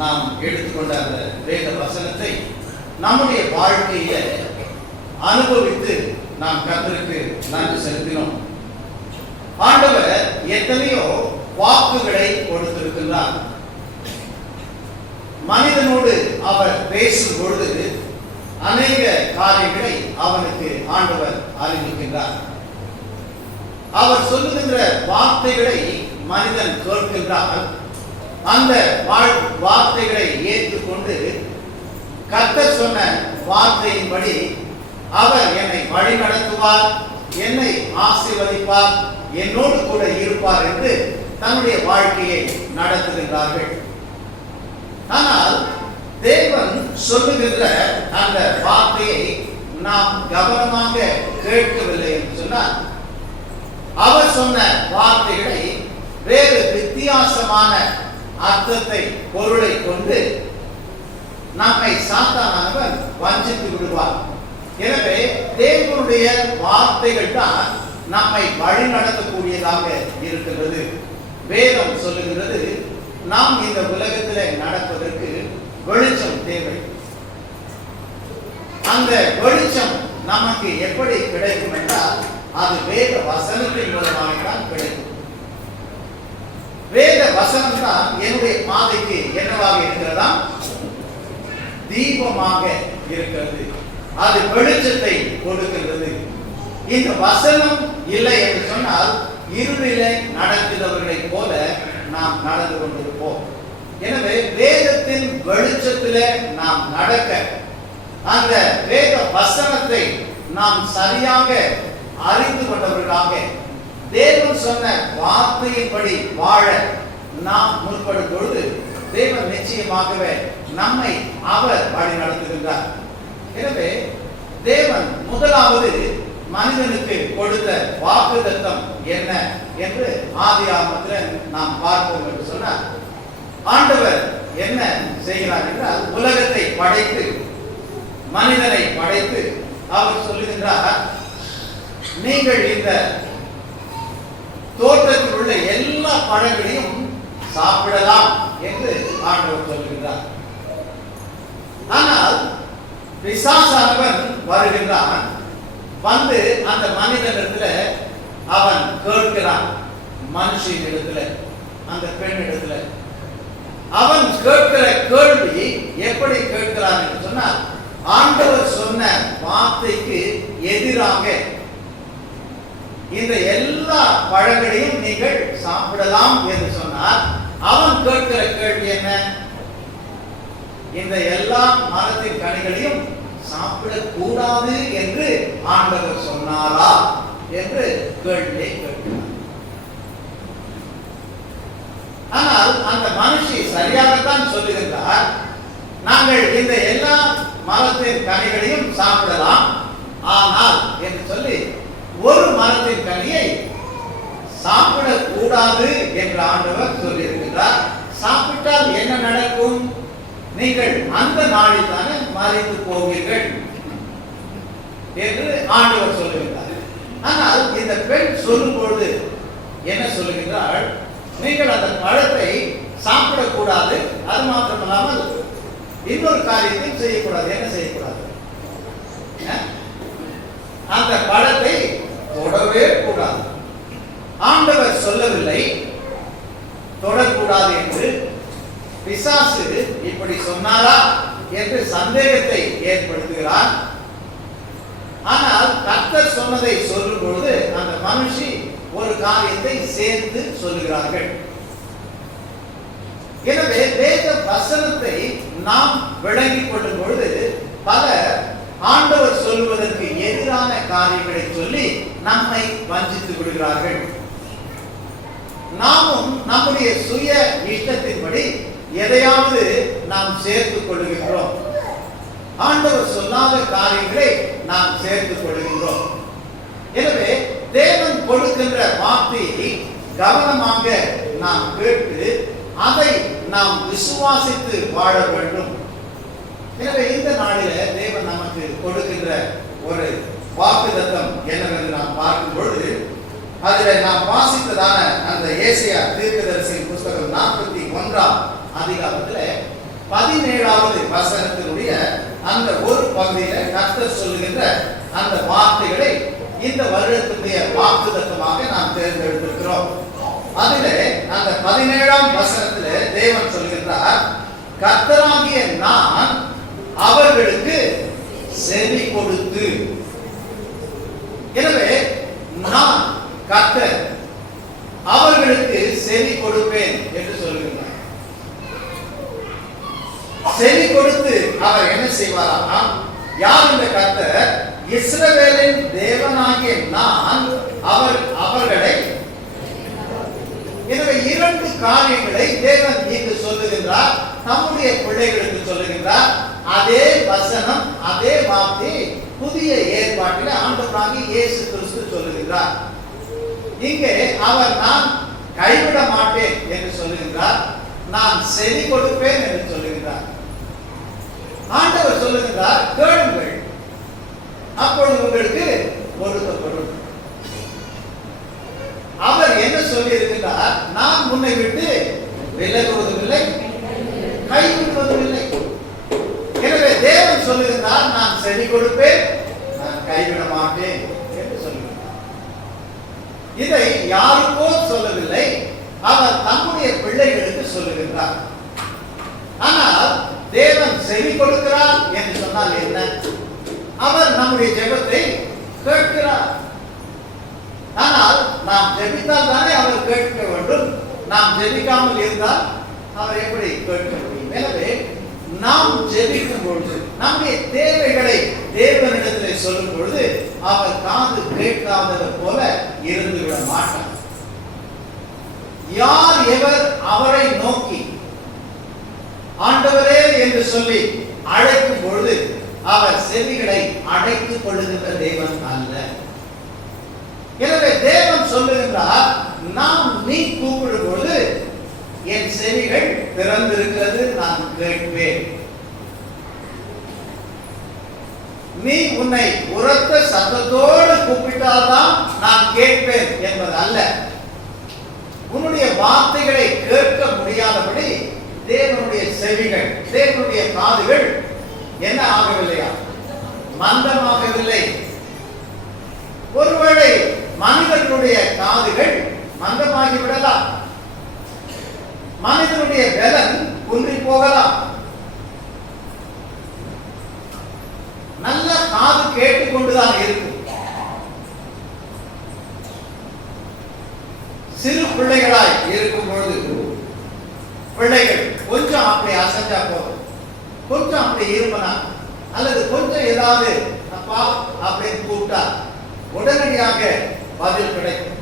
நாம் எடுத்துக்கொண்ட அந்த வேத வசனத்தை நம்முடைய வாழ்க்கையில அனுபவித்து நாம் கர்த்தருக்கு நன்றி செலுத்தினோம். ஆண்டவர் எத்தனையோ வாக்குகளை கொடுத்திருக்கின்றார். மனிதனோடு அவர் பேசும் பொழுது அநேக காரியங்களை அவனுக்கு ஆண்டவர் அறிவிக்கின்றார். அவர் சொல்லுகின்ற வார்த்தைகளை மனிதன் கேட்கின்றார். அந்த வார்த்தைகளை ஏற்றுக்கொண்டு கர்த்தர் சொன்ன வார்த்தையின்படி அவர் என்னை வழி நடத்துவார், என்னை ஆசீர்வதிப்பார், என்னோடு கூட இருப்பார் என்று தன்னுடைய வாழ்க்கையை நடத்துகின்றார்கள். ஆனால் தேவன் சொல்லுகின்ற அந்த வார்த்தையை நாம் கவனமாக கேட்கவில்லை என்று சொன்னால், அவர் சொன்ன வார்த்தைகளை வேறு வித்தியாசமான அர்த்தத்தை பொருளை கொண்டு நம்மை சாத்தானவன் வஞ்சித்து விடுவார். எனவே தேவனுடைய வார்த்தைகள் தான் நம்மை வழி நடத்தக்கூடியதாக இருக்கின்றது. வேதம் சொல்லுகிறது, நாம் இந்த உலகத்தில் நடப்பதற்கு வெளிச்சம் தேவை. அந்த வெளிச்சம் நமக்கு எப்படி கிடைக்கும் என்றால் அது வேத வசனத்தின் மூலமாக தான் கிடைக்கும். வேத வசனம் தான் என்னுடைய பாதைக்கு என்னவாக இருக்கிறதா? தீபமாக இருக்கிறது. அது வெளிச்சத்தை கொடுக்கிறது. இந்த வசனம் இல்லை என்று சொன்னால் இருளிலே நடக்கிறவர்களை போல நாம் நடந்து கொண்டிருப்போம். எனவே வேதத்தின் வெளிச்சத்திலே நாம் நடக்க, அந்த வேத வசனத்தை நாம் சரியாக அறிந்து கொண்டவர்களாக தேவன் சொன்ன வார்த்தையின்படி வாழ நாம் முற்படும் பொழுது தேவன் நிச்சயமாகவே நம்மை அவர் வழி நடத்துகின்றார். எனவே தேவன் முதலாவது மனிதனுக்கு கொடுத்த வாக்குத்தத்தம் என்ன என்று ஆதியாகமத்தில் நாம் பார்ப்போம் என்று சொன்னார். ஆண்டவர் என்ன செய்கிறார் என்றால், உலகத்தை படைத்து மனிதனை படைத்து அவர் சொல்லுகின்றார், நீங்கள் இந்த தோட்டத்தில் உள்ள எல்லா பழங்களையும் சாப்பிடலாம் என்று ஆண்டவர் சொல்லுகின்றார். ஆனால் பிசாசானவன் வருகின்றான். வந்து அந்த மனிதனிடத்துல அவன் கேட்கிறான். மனுஷனிடத்துல, அந்த பெண்ணிடத்துல அவன் கேட்கிற கேள்வி எப்படி கேட்கிறான் என்று சொன்னால், ஆண்டவர் சொன்ன வார்த்தைக்கு எதிராக இந்த எல்லா பழங்களையும் நீங்கள் சாப்பிடலாம் என்று சொன்னார். அவன் கேட்கிற கேள்வி என்ன? இந்த எல்லா மரத்தின் கனிகளையும் சாப்பிடக்கூடாது என்று ஆண்டவர் சொன்னாரா என்று கேள்வியை கேட்கிறார். ஆனால் அந்த மனுஷி சரியாகத்தான் சொல்லுகின்றார், நாங்கள் இந்த எல்லா மரத்தின் கனிகளையும் சாப்பிடலாம், ஆனால் என்று சொல்லி ஒரு மரத்தின் கனியை சாப்பிடக்கூடாது என்று ஆண்டவர் சொல்லியிருக்கிறார். சாப்பிட்டால் என்ன நடக்கும்? நீங்கள் அந்த நாளில் தானே மறைத்து போவீர்கள் என்று ஆண்டவர் சொல்லுகிறார். ஆனால் இந்த பெண் சொல்லும் பொழுது என்ன சொல்லுகிறாள்? நீங்கள் அந்த பழத்தை சாப்பிடக்கூடாது, அது மாத்திரமல்லாமல் இன்னொரு காரியத்தையும் செய்யக்கூடாது. என்ன செய்யக்கூடாது? அந்த பழத்தை தொடவே கூடாது. ஆண்டவர் சொல்லவில்லை தொடக்கூடாது என்று. பிசாசு இப்படி சொன்னாரா என்று சந்தேகத்தை ஏற்படுத்துகிறார். ஆனால் கர்த்தர் சொன்னதை சொல்லும் பொழுது அந்த மனுஷி ஒரு காரியத்தை சேர்த்து சொல்லுகிறார்கள். எனவே வேத வசனத்தை நாம் விளங்கிக் கொள்ளும் பொழுது பல ஆண்டவர் சொல்லுவதற்கு எதிரான காரியங்களை சொல்லி நம்மை வஞ்சித்து விடுகிறார்கள். நாமும் நம்முடைய சுய இஷ்டத்தின்படி எதையாவது நாம் சேர்த்துக் கொள்ளுகின்றோம். ஆண்டவர் சொல்லாத காரியங்களை நாம் சேர்த்துக் கொள்ளுகின்றோம். எனவே தேவன் கொடுக்கின்ற வார்த்தையை கவனமாக நாம் கேட்டு அதை நாம் விசுவாசித்து வாழ வேண்டும். எனவே இந்த நாளில தேவன் நமக்கு கொடுக்கின்ற ஒரு வாக்குத்தத்தம் என்னவென்று நாம் பார்க்கும் பொழுது, அதில் நாம் வாசித்ததான அந்த ஏசாயா தீர்க்கதரிசியின் புத்தகம் 41ஆம் அதிகாரத்தில் 17வது வசனத்தினுடைய அந்த ஒரு பகுதியில கர்த்தர் சொல்லுகின்ற அந்த வார்த்தைகளை இந்த வருடத்துடைய வாக்குத்தத்தமாக நாம் தேர்ந்தெடுத்திருக்கிறோம். அதிலே அந்த 17ஆம் வசனத்திலே தேவன் சொல்கின்றார், கர்த்தராகிய நான் அவர்களுக்கு செவி கொடுத்து. எனவே நான் கர்த்தர் அவர்களுக்கு செவி கொடுப்பேன் என்று சொல்கின்றார். செவி கொடுத்து அவர் என்ன செய்வாராம்? யார் இந்த கர்த்தர்? இஸ்ரவேலின் தேவனாகிய நான் அவர்களை. எனவே 2 காரியங்களை தேவன் இங்கு சொல்லுகின்றார், நம்முடைய பிள்ளைகளுக்கு சொல்லுகின்றார். அதே வசனம், அதே வார்த்தை புதிய ஏற்பாட்டில் ஆண்டவராகிய இயேசு கிறிஸ்து சொல்லுகின்றார். இங்கே அவர் நான் கைவிட மாட்டேன் என்று சொல்லுகின்றார், நான் செவி கொடுப்பேன் என்று சொல்லுகின்றார். ஆண்டவர் சொல்லுகின்றார், கேளுங்கள் அப்பொழுது உங்களுக்கு கொடுக்கப்படும். அவர் என்ன சொல்லி இருக்கின்றார்? நான் உன்னை விட்டு விலகுவதும் இல்லை, கைவிடுவதும் இல்லை. எனவே தேவன் சொல்லுகின்றார், நான் செவி கொடுப்பேன், நான் கைவிட மாட்டேன் என்று சொல்லுகின்றார். இதை யாருக்கோ சொல்லவில்லை, அவர் தம்முடைய பிள்ளைகளுக்கு சொல்லுகின்றார். ஆனால் தேவன் செவி கொடுக்கிறார் என்று சொன்னால் என்ன? அவர் நம்முடைய ஜெபத்தை கேட்கிறார். ஆனால் நாம் ஜெபித்தால் தானே அவர் கேட்க வேண்டும். நாம் ஜெபிக்காமல் இருந்தால் அவர் எப்படி கேட்க முடியும்? எனவே நாம் ஜெபிக்கும் பொழுது நம்முடைய தேவைகளை தேவனிடத்தில் சொல்லும் பொழுது அவர் காது கேட்காதது போல இருந்துவிட மாட்டார். யார் எவர் அவரை நோக்கி ஆண்டவரே என்று சொல்லி அழைக்கும் பொழுது அவர் செவிகளை அடைத்துக் கொள்ளுகின்ற தேவன் அல்ல. எனவே தேவன் சொல்லுகின்றார், நாம் நீ கூப்பிடும் பொழுது என் செவிகள் திறந்திருக்கிறது, நான் கேட்பேன். நீ உன்னை உரத்த சத்தத்தோடு கூப்பிட்டால்தான் நான் கேட்பேன் என்பது அல்ல. உன்னுடைய வார்த்தைகளை கேட்க முடியாதபடி தேவனுடைய செவிகள், தேவனுடைய காதுகள் என்ன ஆகவில்லையா? மந்தமாகவில்லை. ஒருவேளை மனிதனுடைய காதுகள் மந்தமாகி விடலாம், மனிதனுடைய பலன் குன்றி போகலாம். நல்ல காது கேட்டுக்கொண்டுதான் இருக்கும். சிறு பிள்ளைகளாய் இருக்கும் பொழுது பிள்ளைகள் கொஞ்சம் அப்படி அசைஞ்சா போதும், கொஞ்சம் அப்படி இருப்பனா அல்லது கொஞ்சம் ஏதாவது அப்பா அப்படின்னு கூப்பிட்டா உடனடியாக பதில் கிடைக்கும்.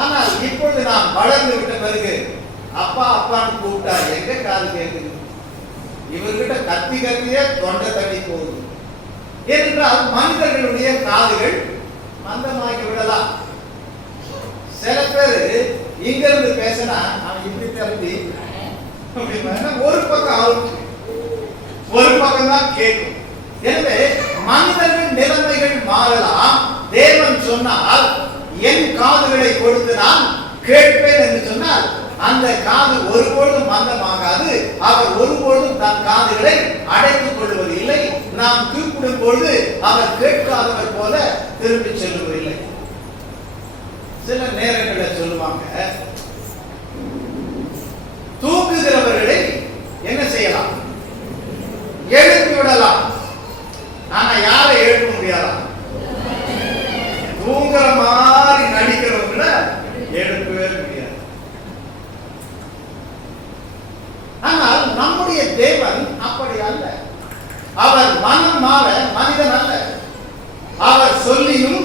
ஆனால் இப்பொழுது நாம் வளர்ந்து விட்ட பிறகு அப்பா அப்பான்னு கூப்பிட்டா எங்க காது கேட்குது? இவர்கிட்ட கத்தி கத்தியே தொண்டை தண்ணி போகுது. ஏனென்றால் மனிதர்களுடைய காதுகள் மந்தமாகி விடலாம். சில பேர் இங்க இருந்து பேசினா அவன் இப்படி தம்பி ஒரு பக்கம் ஆகும், ஒரு பக்கம் தான் கேட்கும். எனவே மனிதர்கள் நிலைமைகள் மாறலாம். தேவன் சொன்னால் என் காதுகளை கொடுத்து நான் கேட்பேன் என்று சொன்னால் அந்த காது ஒருபொழுதும் மந்தமாகாது. அவர் ஒருபொழுதும் தன் காதுகளை அடைத்துக் கொள்வது இல்லை. நாம் கூப்பிடும் பொழுது அவர் கேட்காதவர் போல திரும்பி செல்வதில்லை. சில நேரங்களில் சொல்லுவாங்க, தூக்குகிறவர்களை என்ன செய்யலாம்? எழுப்பி விடலாம். ஆனா யாரை எழுப்ப முடியாதான்? தூங்குற மாதிரி நடிக்கிறவங்களை எழுப்பவே முடியாது. ஆனால் நம்முடைய தேவன் அப்படி அல்ல. அவர் மனம் மாற மனிதன் அல்ல. அவர் சொல்லியும்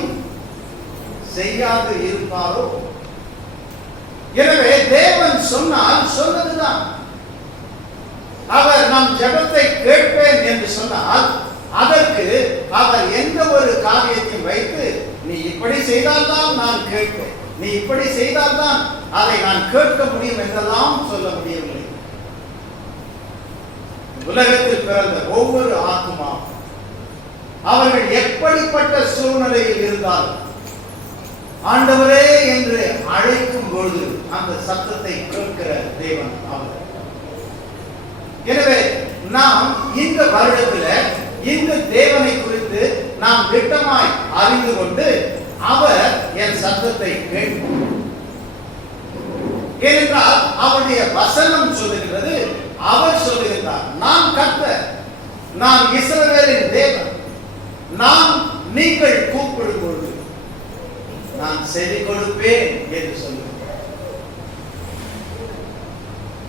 செய்யாது இருப்பாரோ? எனவே தேவன் சொன்னால் சொன்னதுதான். அவர் நம் ஜெபத்தை கேட்பேன் என்று சொன்னால் அதற்கு அவர் எந்த ஒரு காரியத்தையும் வைத்து நீ இப்படி செய்தால்தான் நான் கேட்பேன், நீ இப்படி செய்தால்தான் அதை நான் கேட்க முடியும் என்றெல்லாம் சொல்ல முடியவில்லை. உலகத்தில் பிறந்த ஒவ்வொரு ஆத்மாவும் அவர்கள் எப்படிப்பட்ட சூழ்நிலையில் இருந்தாலும் ஆண்டவரே என்று அழைக்கும் பொழுது அந்த சத்தத்தை கேட்கிற தேவன் அவர். எனவே நாம் இந்த வருடத்துல இந்த தேவனை குறித்து நாம் திட்டமாய் அறிந்து கொண்டு அவர் என் சத்தத்தை கேட்கும். ஏனென்றால் அவருடைய வசனம் சொல்லுகிறது, அவர் சொல்லுகிறார், நான் கர்த்தர், நான் இஸ்ரவேலின் தேவன், நான் நீங்கள் கூப்பிடும் பொழுது நான் செவி கொடுப்பேன் என்று சொல்லுகிறார்.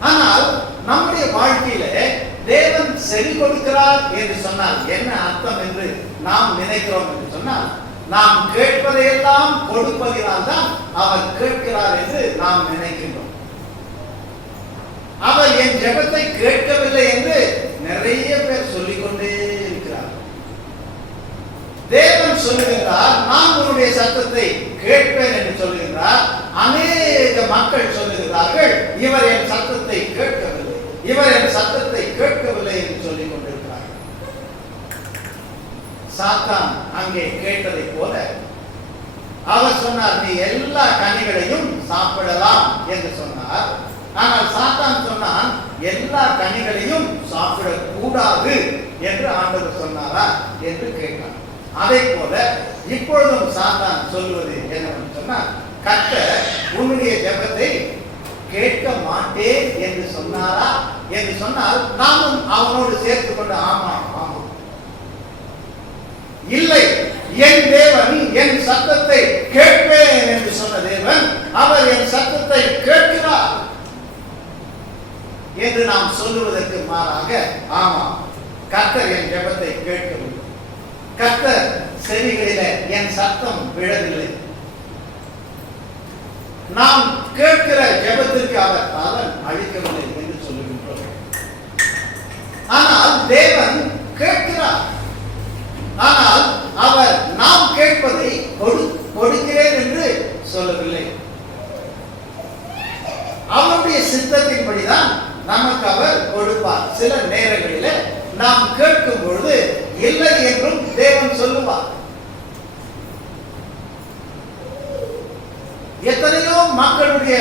ஆனால் நம்முடைய வாழ்க்கையில தேவன் செவி கொடுக்கிறார் என்று சொன்னால் என்ன அர்த்தம் என்று நாம் நினைக்கிறோம் என்று சொன்னால், நாம் கேட்பதையெல்லாம் கொடுப்பதினால் தான் அவர் கேட்கிறார் என்று நாம் நினைக்கின்றோம். அவர் என் ஜெபத்தை கேட்கவில்லை என்று நிறைய பேர் சொல்லிக்கொண்டே இருக்கிறார். தேவன் சொல்லுகிறார், நான் உன்னுடைய சத்தத்தை கேட்பேன் என்று சொல்லுகிறார். அநேக மக்கள் சொல்லுகிறார்கள், இவர் என் சத்தத்தை கேட்கவில்லை, இவர் என் சத்தத்தை கேட்கவில்லை என்று சொல்லிக் கொண்டிருக்கிறார். சாத்தான் அங்கே கேட்டதை போல அவர் சொன்னார், நீ எல்லா கனிகளையும் சாப்பிடலாம் என்று சொன்னார். ஆனால் சாத்தான் சொன்னான், எல்லா கனிகளையும் சாப்பிடக்கூடாது என்று ஆண்டவர் சொன்னாரா என்று கேட்டார். அதே போல இப்பொழுதும் சாத்தான் சொல்வது என்னவென்று சொன்னால், கர்த்தர் உன்னுடைய ஜெபத்தை கேட்க மாட்டேன் என்று சொன்னாரா என்று சொன்னால், நாமும் அவனோடு சேர்த்து கொண்டு ஆமா ஆமா, இல்லை, என் தேவன் என் சத்தத்தை கேட்பேன் என்று சொன்ன தேவன், அவர் என் சத்தத்தை கேட்கிறார் என்று நாம் சொல்லுவதற்கு மாறாக, ஆமா, கர்த்தர் என் ஜெபத்தை கேட்கவில்லை, கர்த்தர் செவிகளிலே என் சத்தம் விழவில்லை, நாம் கேட்கிற ஜெபத்திற்கு அவர் பலன் அளிக்கவில்லை என்று சொல்லுகின்றோம். ஆனால் தேவன் கேட்கிறார். ஆனால் அவர் நாம் கேட்பதை கொடுக்கிறேன் என்று சொல்லவில்லை. அவருடைய சித்தத்தின்படிதான் நமக்கு அவர் கொடுப்பார். சில நேரங்களில் நாம் கேட்கும் பொழுது இல்லை என்றும் தேவன் சொல்லுவார். எத்தனையோ மக்களுடைய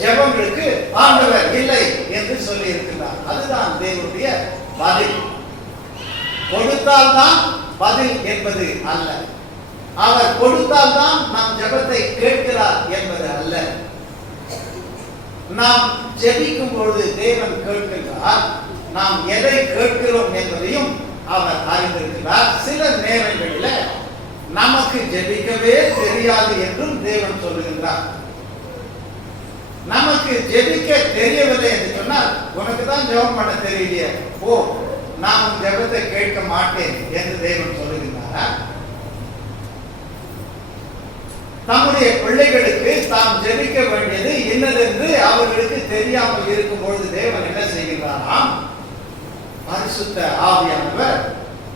ஜெபங்களுக்கு ஆண்டவர் இல்லை என்று சொல்லி இருக்கிறார். அதுதான் தேவனுடைய பதில். கொடுத்தால்தான் பதில் என்பது அல்ல, அவர் கொடுத்தால்தான் நாம் ஜெபத்தை கேட்கிறார் என்பது அல்ல. நாம் ஜெபிக்கும் பொழுது தேவன் கேட்கிறார், நாம் எதை கேட்கிறோம் என்பதையும் அவர் அறிந்திருக்கிறார். சில நேரங்களில் நமக்கு ஜெபிக்கவே தெரியாது என்றும் தேவன் சொல்லுகின்றார். நமக்கு ஜெபிக்க தெரியவில்லை என்று சொன்னால், உனக்கு தான் ஜெபம் பண்ண தெரியலையே, ஓ, நான் ஜெபத்தை கேட்க மாட்டேன் என்று தேவன் சொல்லுகின்றார். தம்முடைய பிள்ளைகளுக்கு தாம் ஜெபிக்க வேண்டியது என்னதென்று அவர்களுக்கு தெரியாமல் இருக்கும் பொழுது தேவன் என்ன செய்கிறாராம்? பரிசுத்த ஆவியானவர்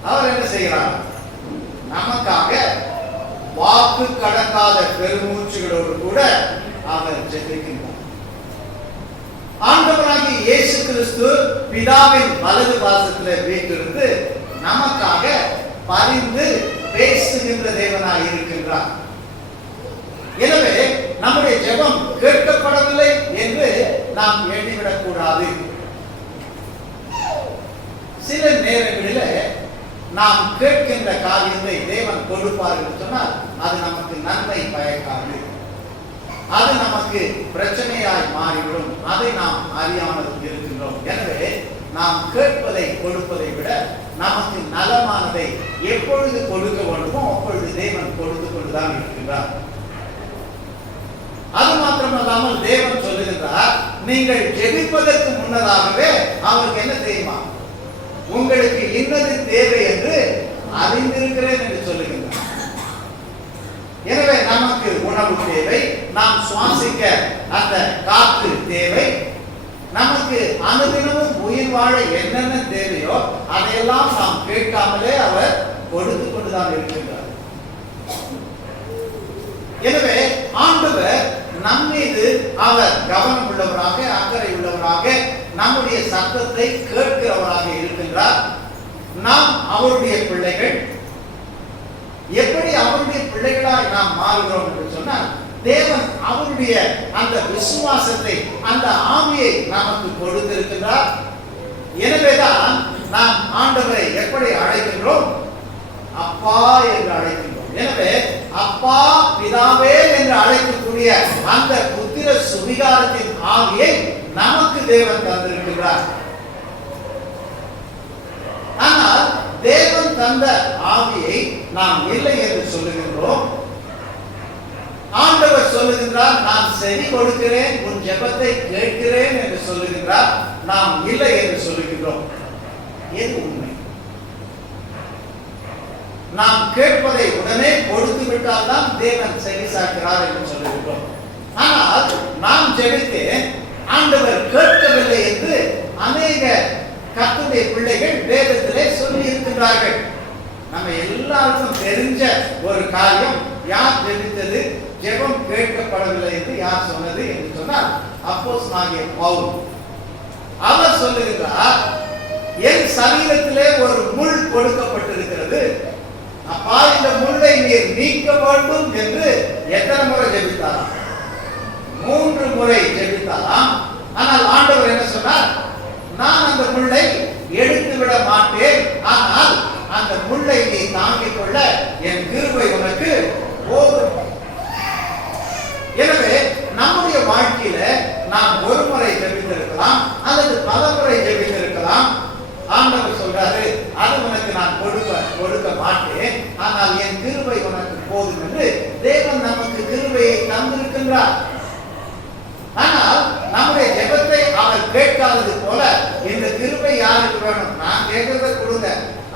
அவர் என்ன செய்கிறார்? நமக்காக வாக்கு கடக்காத பெருமூச்சுகளோடு கூட அவர் ஜெபிக்கின்றார். ஆண்டவராகிய இயேசு கிறிஸ்து பிதாவின் வலது பாசத்தில் வீட்டிலிருந்து நமக்காக பரிந்து பேசுகின்ற தேவனாய் இருக்கின்றார். எனவே நம்முடைய ஜெபம் கேட்கப்படவில்லை என்று நாம் எண்ணிவிடக் கூடாது. சில நேரங்களில் நாம் கேட்கின்ற காரியத்தை தேவன் கொடுப்பார் என்று சொன்னால் அது நமக்கு நன்மை பயக்காது, அது நமக்கு பிரச்சனையாய் மாறிவிடும். அதை நாம் அறியாமல் இருக்கின்றோம். எனவே நாம் கேட்பதை கொடுப்பதை விட நமக்கு நலமானதை எப்பொழுது கொடுக்க வேண்டுமோ அப்பொழுது தேவன் கொடுத்து கொண்டுதான் இருக்கின்றார். அது மாத்திரமல்லாமல் தேவன் சொல்லுகின்றார், நீங்கள் ஜெபிப்பதற்கு முன்னதாகவே அவருக்கு என்ன தெரியுமா? உங்களுக்கு இன்னது தேவை என்று அறிந்திருக்கிறேன் என்று சொல்லுகின்றார். எனவே நமக்கு உணவு தேவை, நாம் சுவாசிக்க அந்த காற்று தேவை, நமக்கு அனுதினமும் உயிர் வாழ என்னென்ன தேவையோ அதையெல்லாம் நாம் கேட்காமலே அவர் கொடுத்து கொண்டுதான் இருக்கின்றார். எனவே ஆண்டவர் நம்மீது அவர் கவனம் உள்ளவராக, அக்கறை உள்ளவராக, நம்முடைய சத்தத்தை கேட்கிறவராக இருக்கின்றார். நாம் அவருடைய பிள்ளைகள். எப்படி அவருடைய பிள்ளைகளாய் நாம் மாறுகிறோம் என்று சொன்னால், தேவன் அவருடைய அந்த விசுவாசத்தை, அந்த ஆவியை நமக்கு கொடுத்திருக்கிறார். எனவேதான் நாம் ஆண்டவரை எப்படி அழைக்கின்றோம்? அப்பா என்று அழைக்கின்றோம். எனவே அப்பா பிதாவே என்று அழைக்கக்கூடிய அந்த புத்திர சுவிகாரத்தின் ஆவியை நமக்கு தேவன் தந்திருக்கிறார். ஆனால் தேவன் தந்த ஆவியை நாம் இல்லை என்று சொல்லுகின்றோம். ஆண்டவர் சொல்லுகின்றார், நான் செவி கொடுக்கிறேன், உன் ஜெபத்தை கேட்கிறேன் என்று சொல்லுகின்றார். நாம் இல்லை என்று சொல்லுகின்றோம். எது உண்மை? நாம் கேட்பதை உடனே கொடுத்து விட்டால் தான் தேவன் செவி சாய்க்கிறார் என்று சொல்லுகின்றோம். ஆனால் நாம் ஜெபித்து ஆண்டவர் கேட்கவில்லை என்று அநேக கர்த்தருடைய பிள்ளைகள் வேதத்திலே சொல்லி இருக்கின்றார்கள். நம்ம எல்லாருக்கும் தெரிஞ்ச ஒரு காரியம், யார் ஜெபித்தது, ஜெபம் கேட்கப்படவில்லை என்று யார் சொன்னது என்று சொன்னால் அப்போஸ்தலனாகிய பவுல். அவர் சொல்லுகிறார், என் சரீரத்திலே ஒரு முள் கொடுக்கப்பட்டிருக்கிறது, அப்பா இந்த முள்ளை நீர் நீக்க வேண்டும் என்று எத்தனை முறை ஜெபித்தாராம்? 3 முறை ஜெபித்தாராம். ஆனால் ஆண்டவர் என்ன சொன்னார்? நான் அந்த முள்ளை எடுத்து விட மாட்டேன், ஆனால் அந்த முள்ளை நீ தாங்கிக் கொள்ள என் கிருபை உனக்கு போதும். எனவே நம்முடைய வாழ்க்கையில நாம் ஒரு முறை ஜெபித்திருக்கலாம் அல்லது பல முறை ஜெபித்திருக்கலாம். ஆண்டவர் சொல்றாரு, அது உனக்கு நான் கொடுக்க மாட்டேன், ஆனால் என் கிருபை உனக்கு போதும் என்று தேவன் நமக்கு கிருபையை தந்திருக்கின்றார். ஆனால் நம்முடைய ஜெபத்தை அவர் கேட்காதது போல இந்த கிருபை யாருக்கு வேணும்? நான் கேட்கறத கொடுங்க.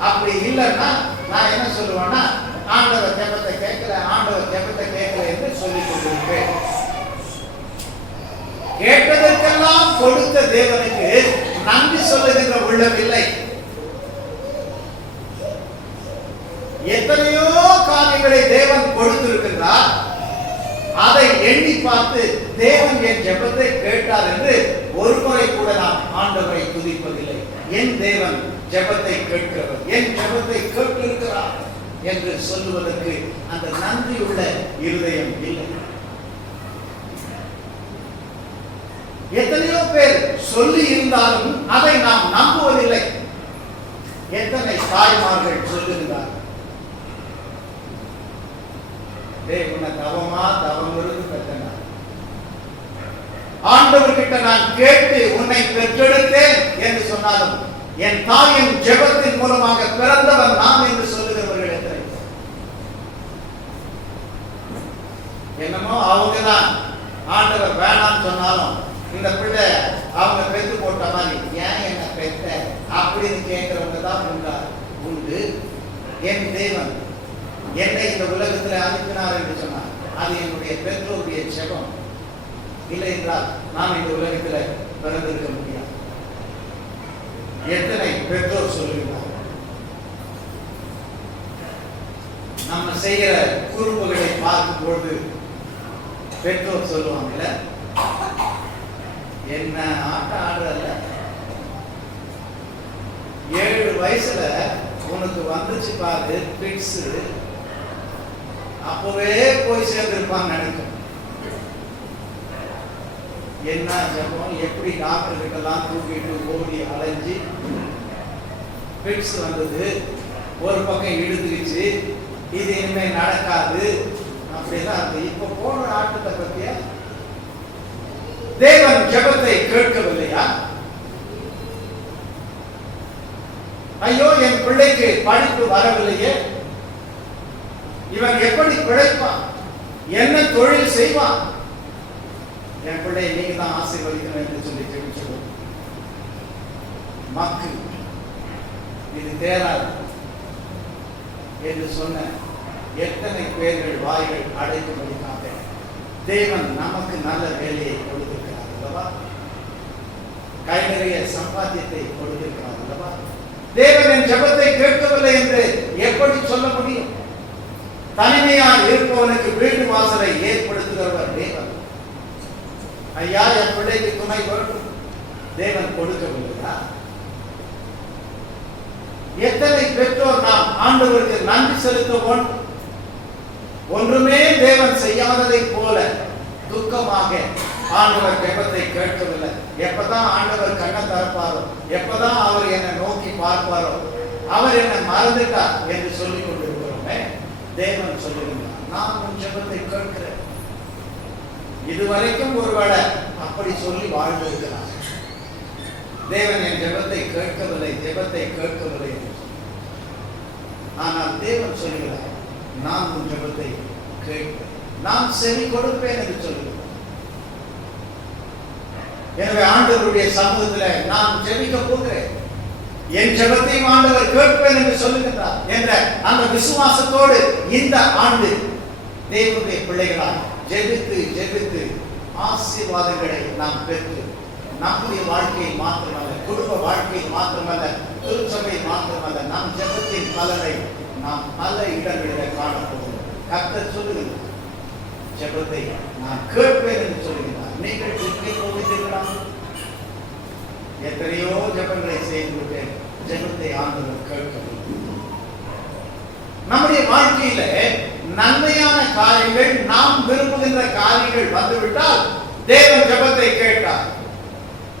அப்படி இல்லைன்னா நான் என்ன சொல்லுவேன்னா, ஆண்டவர் ஜெபத்தை கேட்கல, ஆண்டவர் ஜெபத்தை கேட்கல என்று சொல்லிக் கொண்டிருப்பேன். கேட்டதற்கெல்லாம் கொடுத்த தேவனுக்கு நன்றி சொல்லுகின்ற உள்ளமில்லை. எத்தனையோ காரியங்களை தேவன் கொடுத்திருக்கின்றார். அதை எண்ணி பார்த்து தேவன் என் ஜெபத்தை கேட்டார் என்று ஒரு முறை கூட நாம் ஆண்டவரை துதிப்பதில்லை. என் தேவன் ஜெபத்தை கேட்கிறவர், என் ஜெபத்தை கேட்டிருக்கிறார் என்று சொல்லுவதற்கு அந்த நன்றியுள்ள இருதயம் இல்லை. எத்தனையோ பேர் சொல்லி இருந்தாலும் அதை நாம் நம்புவதில்லை. எத்தனை தாய்மார்கள் சொல்லுகிறார்கள், உன்னை தவமா தவம் இருந்து பெற்றனா, ஆண்டவர்கிட்ட நான் கேட்டு உன்னை பெற்றெடுத்தேன் என்று சொன்னாலும் என் தாயின் ஜெபத்தின் மூலமாக பிறந்தவன் நான் என்று சொல்லுகிறவர்கள் எத்தனை? என்னமோ அவங்கதான் ஆண்டவர் வேணாம் சொன்னாலும் இந்த பிள்ளை அவங்க பெற்று போட்ட மாதிரி, ஏன் என்ன பெற்ற அப்படின்னு கேட்கிறவங்க தான் உண்டு. என் தேவன் என்னை இந்த உலகத்தில் அனுப்பினார் என்று சொன்னார். அது என்னுடைய பெற்றோருடைய ஜெபம். இல்லை என்றால் நாம் இந்த உலகத்தில் பிறந்திருக்க முடியாது. எத்தனை பெற்றோர் சொல்லுகிறார், நம்ம செய்கிற குறும்புகளை பார்க்கும் பொழுது பெற்றோர் சொல்லுவாங்கல்ல, என்ன ஆட்டம் ஆடுறல்ல, 7 வயசுல உனக்கு வந்துச்சு பாரு பிட்ஸ், அப்பவே போய் சேர்ந்திருப்பாங்க நினைக்கும். என்ன ஜபம், எப்படி டாக்டர் கிட்டலாம் தூக்கிட்டு ஓடி அலைஞ்சி பிட்ஸ் வந்தது, ஒரு பக்கம் இழுத்துக்கிச்சு, இது இனிமே நடக்காது அப்படின்னா அது இப்ப போன ஆட்டத்தை பத்தியா? தேவன் ஜெபத்தை கேட்கவில்லையா? ஐயோ என் பிள்ளைக்கு படிப்பு வரவில்லையே, இவன் எப்படி பிழைப்பான், என்ன தொழில் செய்வான், என் பிள்ளை நீங்க தான் ஆசீர்வதிக்கணும் என்று சொல்லி ஜெபிச்சோம். மக்கள் இது தேராது என்று சொன்ன எத்தனை பேர்கள் வாய்கள் அடைக்கும்படிக்காக தேவன் நமக்கு நல்ல வேலையை கொடுத்திருக்கிறார் அல்லவா? கை நிறைய சம்பாத்தியத்தை கொடுத்திருக்கிறார் அல்லவா? தேவனின் ஜெபத்தை கேட்கவில்லை என்று எப்படி சொல்ல முடியும்? தனிமையால் இருப்பவனுக்கு வீட்டு வாசலை ஏற்படுத்துகிறவர் தேவன். ஐயா என் பிள்ளைக்கு துணை வேண்டும், தேவன் கொடுக்கவில்லையா? எத்தனை பெற்றோர் நாம் ஆண்டவருக்கு நன்றி செலுத்த வேண்டும். ஒன்றுமே தேவன் செய்யாததை போல துக்கமாக ஆண்டவர் ஜெபத்தை கேட்கவில்லை. எப்பதான் ஆண்டவர் கண்ணை திறப்பாரோ, எப்பதான் அவர் என்னை நோக்கி பார்ப்பாரோ, அவர் என்னை மறந்துட்டார் என்று சொல்லிக் கொண்டிருக்கிறோமே, தேவன் சொல்லுகிறார், நான் உன் ஜெபத்தை கேட்கிறேன். இதுவரைக்கும் ஒருவேளை அப்படி சொல்லி வாழ்ந்திருக்கிறார். தேவன் என் ஜெபத்தை கேட்கவில்லை, ஜெபத்தை கேட்கவில்லை. ஆனால் தேவன் சொல்லுகிறார், நான் உன் ஜெபத்தை கேட்பேன், நான் செவி கொடுப்பேன் என்று சொல்லுகிறார். எனவே ஆண்டவருடைய சமூகத்தில் நான் ஜெபிக்க போகிறேன், என் ஜெபத்தையும் ஆண்டவர் கேட்பேன் என்று சொல்லுகிறார் என்ற அந்த விசுவாசத்தோடு இந்த ஆண்டு தேவனுடைய பிள்ளைகளால் ஜெபித்து ஜெபித்து ஆசீர்வாதங்களை நாம் பெற்று நம்முடைய வாழ்க்கையை மாத்திரமல்ல, குடும்ப வாழ்க்கையை மாத்திரமல்ல, திருச்சபை மாத்திரமல்ல, நம் ஜெபத்தின் பலனை நாம் பல இடங்களில் காணப்போகிறோம். கர்த்தர் சொல்லுகிறார், ஜெபத்தை நான் கேட்பேன் என்று சொல்லுகிறார். நீங்கள் கேட்க போகிறீர்களா? எத்தனையோ ஜெபங்களை செய்துவிட்டேன், ஜெபத்தை ஆண்டவர் கேட்கவில்லை. நம்முடைய வாழ்க்கையில நன்மையான காரியங்கள், நாம் விரும்புகின்ற காரியங்கள் வந்துவிட்டால் தேவன் ஜெபத்தை கேட்டார்.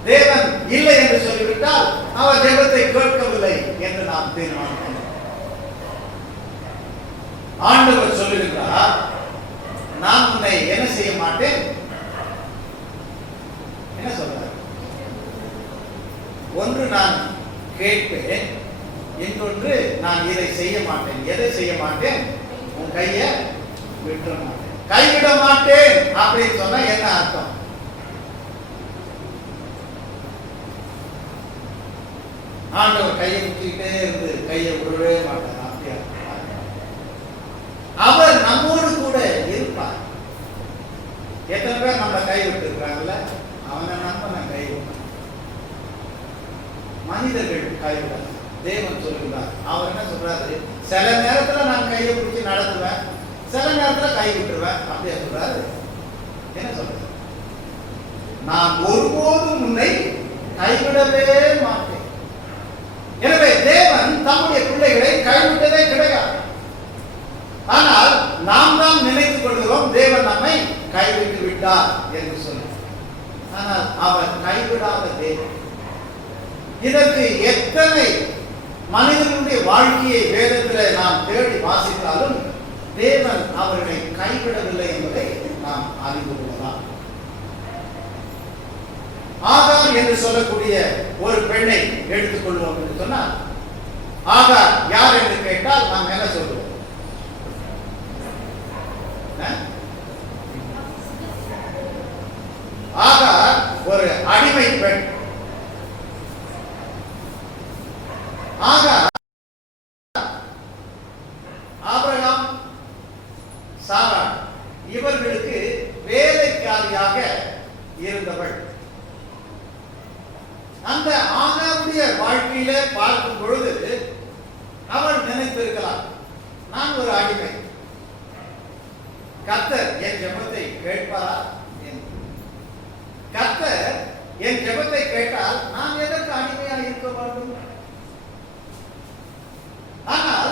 தேவன் இல்லை என்று சொல்லிவிட்டால் அவர் ஜெபத்தை கேட்கவில்லை என்று நாம் தீர்மானிக்கிறோம். ஆண்டவர் சொல்லுகிறார், நான் உன்னை என்ன செய்ய மாட்டேன். என்ன சொல்றார்? ஒன்று நான் கேட்பேன், இன்னொன்று நான் இதை செய்ய மாட்டேன். எதை செய்ய மாட்டேன்? உன் கையை விட மாட்டேன். கைவிட மாட்டேன் அப்படின்னு சொன்னா என்ன அர்த்தம்? ஆண்டவர் கையை முக்கிட்டே இருந்து கையை விடவே மாட்டார். அப்படியா? அவர் நம்மோடு கூட இருப்பார். எத்தனை பேர் நம்மளை கைவிட்டு இருக்கிறாங்கல்ல? அவனை நம்ப நான் கைவிட்டான். மனிதர்கள் கைவிடாது. தேவன் சொல்லுகிறார், அவர் என்ன சொல்றாரு? சில நேரத்துல நான் கையை பிடிச்சி நடத்துவேன், சில நேரத்துல கை விட்டுருவேன். அப்படியே சொல்றாரு. என்ன சொல்றது? நான் ஒருபோதும் உன்னை கைவிடவே மாட்டேன். எனவே தேவன் தம்முடைய பிள்ளைகளை கைவிட்டதே கிடையாது. ஆனால் நாம் தான் நினைத்துக் கொள்கிறோம் தேவன் நம்மை கைவிட்டு விட்டார் என்று சொல்லி. ஆனால் அவர் கைவிடாத தேவன். இதற்கு எத்தனை மனிதனுடைய வாழ்க்கையை வேதத்தில் நாம் தேடி வாசித்தாலும் தேவன் அவர்களை கைவிடவில்லை என்பதை நாம் அறிந்து கொள்ளலாம். ஆகார் என்று சொல்லக்கூடிய ஒரு பெண்ணை எடுத்துக்கொள்வோம் என்று சொன்னால், ஆகார் யார் என்று கேட்டால் நாம் என்ன சொல்லுவோம்? ஆகார் ஒரு அடிமை பெண். ஆகார் ஆபிரகாம், சாராள் இவர்களுக்கு வேலைக்காரியாக இருந்தவள். அந்த ஆகாருடைய வாழ்க்கையில பார்க்கும் பொழுது அவள் நினைத்திருக்கலாம், நான் ஒரு அடிமை, கர்த்தர் என் ஜெபத்தை கேட்பாரா? கர்த்தர் என் ஜெபத்தை கேட்டால் நான் எதற்கு அடிமையாக இருக்க வேண்டும்? ஆனால்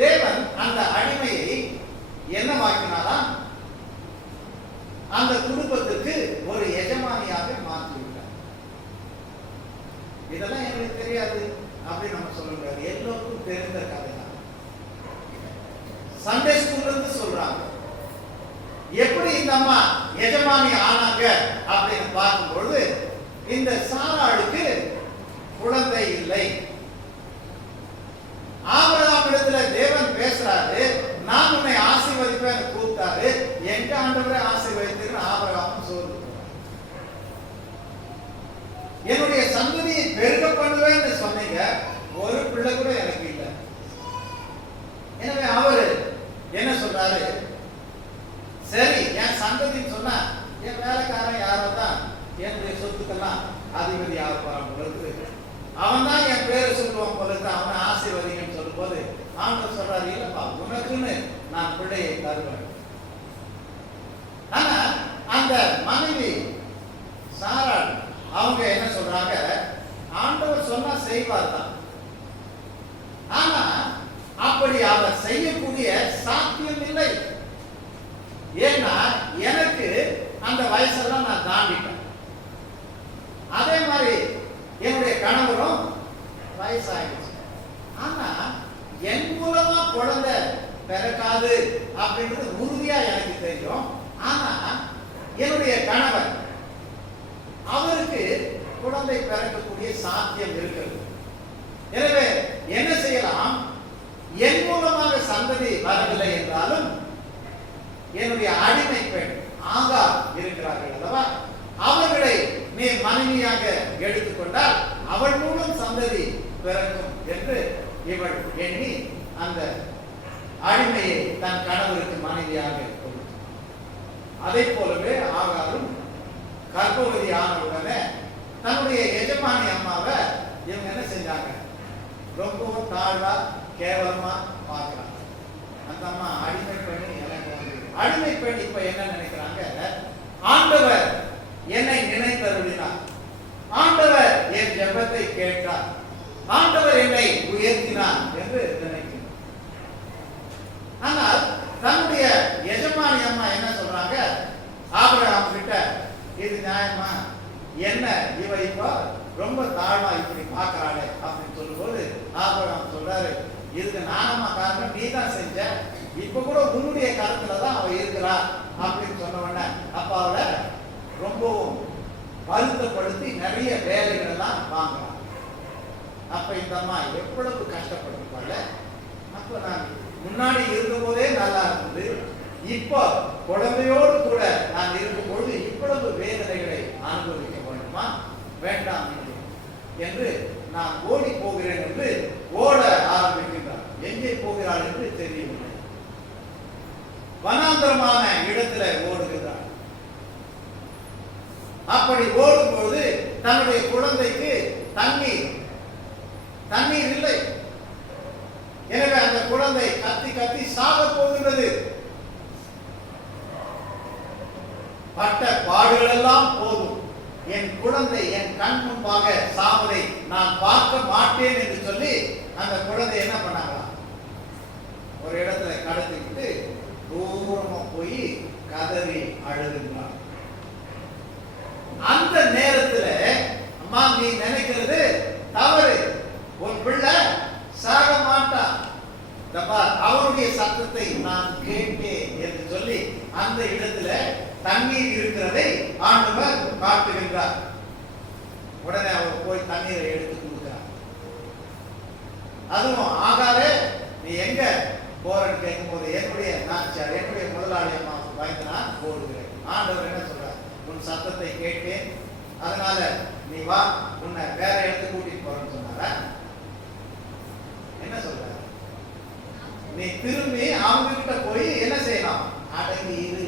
தேவன் அந்த அடிமையை என்னவாக்கினாராம்? அந்த குடும்பத்துக்கு ஒரு எஜமானியாக மாற்றிவிட்டார். இதெல்லாம் எங்களுக்கு தெரியாது அப்படின்னு நம்ம சொல்ல முடியாது. எல்லோருக்கும் தெரிந்த கதை தான். சண்டே ஸ்கூல்ல இருந்து சொல்றாங்க, எப்படி இந்த அம்மா எஜமானி ஆனாங்க அப்படின்னு பார்க்கும் பொழுது, இந்த சாராளுக்கு குழந்தை இல்லை. ஆபிரகாம் இடத்துல தேவன் பேசுறாரு, நான் உன்னை ஆசீர்வதிப்பேன் கூப்பிட்டாரு. எங்க ஆண்டவரை ஆசீர்வதித்து ஆபிரகாம் சொல்லுவார், என்னுடைய சந்ததியை பெருக பண்ணுவேன்னு சொன்னீங்க, ஒரு பிள்ளை கூட எனக்கு இல்லை. எனவே அவரு என்ன சொல்றாரு? சரி, என் சந்ததின்னு சொன்னா என் வேலைக்காரன் யாரோ தான் என்னுடைய சொத்துக்கெல்லாம் அதிபதி ஆக போறான் போல இருக்கு, அவன் தான் என் பேரை சொல்லுவான் போல இருக்கு, அவனை ஆசீர்வதிங்கன்னு சொல்லும் போது ஆண்டவர் சொல்றாரு, இல்லப்பா உனக்குன்னு நான் பிள்ளையை தருவேன். ஆனா அந்த மனைவி சாராள் அவங்க என்ன சொல்றாங்க? ஆண்டவர் சொன்னா செய்வார் தான், ஆனா அப்படி அவர் செய்யக்கூடிய சாத்தியம் இல்லை. ஏன்னா எனக்கு அந்த வயசெல்லாம் நான் தாண்டிட்டேன். அதே மாதிரி என்னுடைய கணவரும் வயசாயிடுச்சு. ஆனா என் மூலமா குழந்தை பிறக்காது அப்படின்றது உறுதியா எனக்கு தெரியும். ஆனா என்னுடைய கணவர் அவருக்கு குழந்தை பிறக்கக்கூடிய சாத்தியம் இருக்கிறது. எனவே என்ன செய்யலாம்? என் மூலமாக சந்ததி வரவில்லை என்றாலும் என்னுடைய அடிமை பெண் ஆகார் இருக்கிறார்கள் அல்லவா, அவர்களை நீ மனைவியாக எடுத்துக்கொண்டால் அவள் மூலம் சந்ததி பிறக்கும் என்று இவள் எண்ணி அந்த அடிமையை தன் கணவருக்கு மனைவியாக கொடுத்தார். அதை போலவே ஆகாரும் கர்ப்பவதி ஆனவுடனே தன்னுடைய எஜமானி அம்மாவை இவங்க என்ன செஞ்சாங்க? ரொம்பவும் தாழ்வா கேவலமா பார்க்கிறாங்க. அந்த அம்மா அடிமை பெண் எனக்கு அடிமை பெண் இப்ப என்ன நினைக்கிறாங்க? ஆண்டவர் என்னை நினைத்தருளினார், ஆண்டவர் என் ஜெபத்தை கேட்டார், ஆண்டவர் என்னை உயர்த்தினார் என்று நினைக்கிறார். ஆனால் தன்னுடைய எஜமானி அம்மா என்ன சொல்றாங்க? ஆபிரகாம் கிட்ட இது நியாயமா? என்ன இவ இப்ப ரொம்ப தாழ்வா இப்படி பார்க்கறாளே அப்படின்னு சொல்லும்போது ஆபிரகாம் சொல்றாரு, இதுக்கு நானம்மா காரணம், நீ தான் செஞ்ச, இப்ப கூட உன்னுடைய கருத்துலதான் அவ இருக்கிறா அப்படின்னு சொன்ன உடனே அப்ப அவளை ரொம்பவும் வருத்தப்படுத்தி நிறைய வேலைகள் எல்லாம் வாங்குறான். அப்ப இந்த அம்மா எவ்வளவு கஷ்டப்பட்டிருப்பாங்க. அப்ப நான் முன்னாடி இருக்கும் போதே நல்லா இருந்தது, இப்போ குழந்தையோடு கூட நான் இருக்கும்பொழுது இவ்வளவு வேதனைகளை அனுபவிக்க வேண்டுமா? வேண்டாம் என்று நான் ஓடி போகிறேன் என்று ஓட ஆரம்பிக்கின்றார். எங்கே போகிறாள் என்று தெரியவில்லை. வனாந்தரமான இடத்துல ஓடுகிறார். அப்படி ஓடும்போது தன்னுடைய குழந்தைக்கு தண்ணீர் இல்லை. எனவே அந்த குழந்தை கத்தி கத்தி சாக போகின்றது. பட்ட பாடுகள் எல்லாம் போதும், என் குழந்தை என் கண் முன்பாக சாவதை நான் பார்க்க மாட்டேன் என்று சொல்லி அந்த குழந்தை என்ன பண்ணாங்களா? ஒரு இடத்துல கடத்திக்கிட்டு தூரமா போய் கதறி அழுதுகிறார். அந்த நேரத்துல அம்மா நீ நினைக்கிறது தவறு, உன் பிள்ளை சாக மாட்டான், அவருடைய சத்தத்தை நான் கேட்டேன் என்று சொல்லி அந்த இடத்துல தண்ணீர் இருக்கிறதை ஆண்டவர் காட்டுகின்றார். உடனே அவர் போய் தண்ணீரை எடுத்து கொடுக்கிறார். அதுவும் ஆகாரே நீ எங்க போறன்னு கேட்கும் போது என்னுடைய முதலாளி அம்மா வாய்ந்து நான் போடுகிறேன். ஆண்டவர் என்ன சொல்றார்? உன் சத்தத்தை கேட்டேன், அதனால நீ வா, உன்னை வேற இடத்துக்கு கூட்டிட்டு போறேன்னு சொன்னாரா? என்ன சொல்ற? நீ திரும்பி அவங்க கிட்ட போய் என்ன செய்யலாம்? அடங்கி இரு.